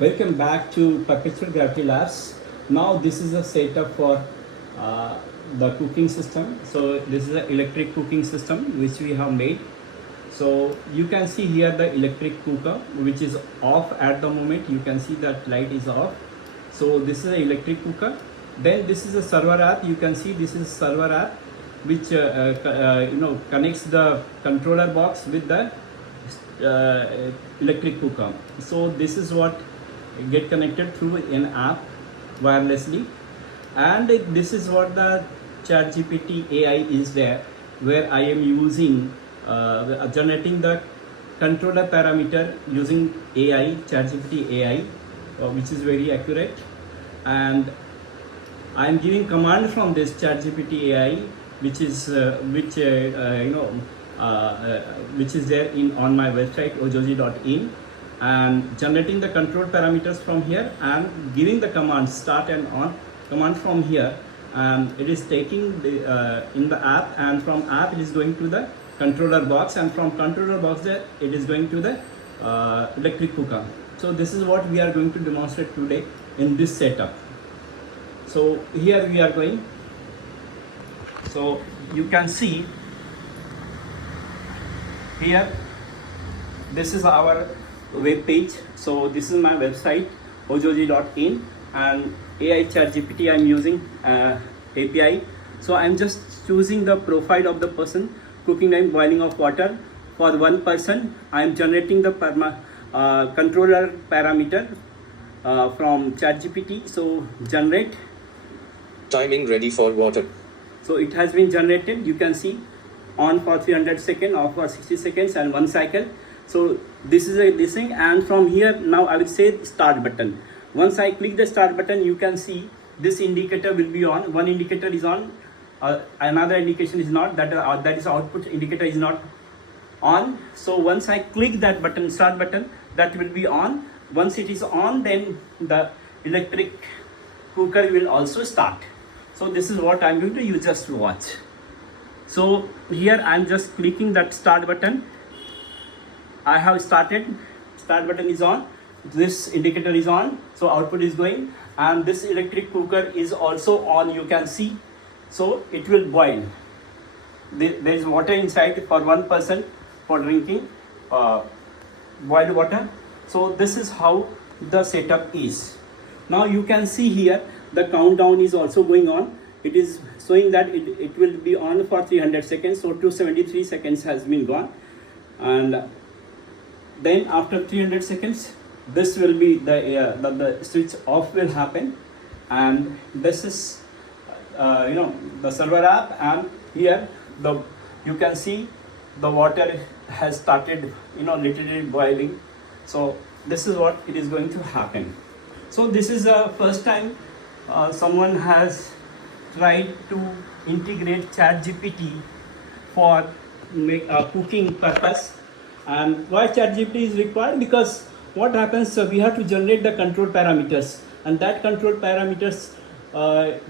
Welcome back to PerpetualGravity Labs. Now this is a setup for the cooking system. So this is an electric cooking system which we have made. So you can see here the electric cooker which is off at the moment. You can see that light is off. So this is an electric cooker. Then this is a server app. You can see this is server app which connects the controller box with the electric cooker. So this is what get connected through an app wirelessly, and this is what the ChatGPT AI is there, where I am using generating the controller parameter using AI, ChatGPT AI, which is very accurate, and I am giving command from this ChatGPT AI, which is which is there on my website ojoji.in, and generating the control parameters from here and giving the command start and on command from here, and it is taking the in the app, and from app it is going to the controller box, and from controller box there it is going to the electric cooker. So this is what we are going to demonstrate today in this setup. So here we are going. So you can see here, this is our web page. So this is my website ojoji.in, and AI ChatGPT I'm using API. So I'm just choosing the profile of the person, cooking time, boiling of water for one person. I'm generating the controller parameter from ChatGPT. So generate timing ready for water. So it has been generated. You can see on for 300 seconds, off for 60 seconds, and 1 cycle. So this is this thing, and from here now I will say start button. Once I click the start button, you can see this indicator will be on. One indicator is on, another indication is not. That is output indicator is not on. So once I click that button, start button, that will be on. Once it is on, then the electric cooker will also start. So this is what I'm going to use. Just watch. So here I'm just clicking that start button. I have started. Start button is on. This indicator is on. So output is going, and this electric cooker is also on. You can see. So it will boil. There is water inside for one person for drinking boiled water. So this is how the setup is. Now you can see here the countdown is also going on. It is showing that it will be on for 300 seconds. So 273 seconds has been gone, and then after 300 seconds this will be the switch off will happen, and this is the server app, and here you can see the water has started literally boiling. So this is what it is going to happen. So this is the first time someone has tried to integrate ChatGPT for cooking purpose. And why ChatGPT is required? Because what happens, we have to generate the control parameters, and that control parameters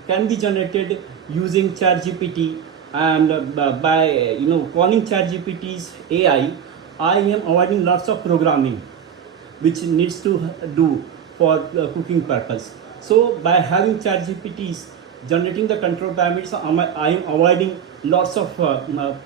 can be generated using ChatGPT, and by calling ChatGPT's AI, I am avoiding lots of programming which needs to do for cooking purpose. So by having ChatGPT's generating the control parameters, I am avoiding lots of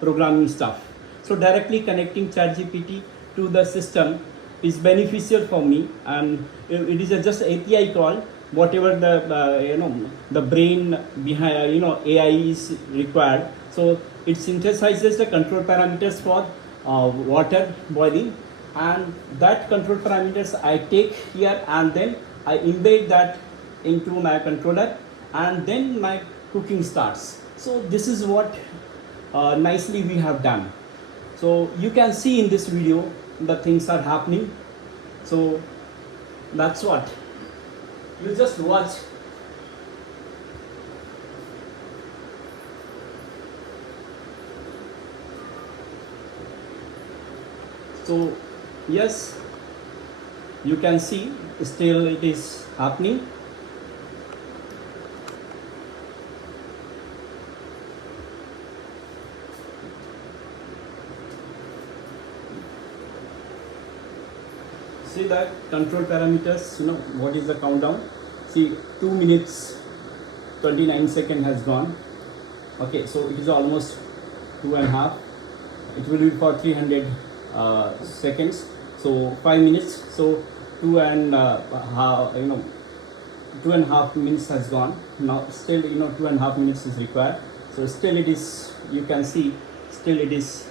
programming stuff. So directly connecting ChatGPT to the system is beneficial for me, and it is just API call. Whatever the brain behind AI is required. So it synthesizes the control parameters for water boiling, and that control parameters I take here, and then I embed that into my controller, and then my cooking starts. So this is what nicely we have done. So you can see in this video the things are happening. So that's what you just watch. So yes, you can see still it is happening. See the control parameters, what is the countdown. See, 2 minutes 29 seconds has gone. Okay, so it is almost 2.5. It will be for 300 seconds, so 5 minutes. So 2.5 minutes has gone. Now still 2.5 minutes is required. So still it is, you can see, still it is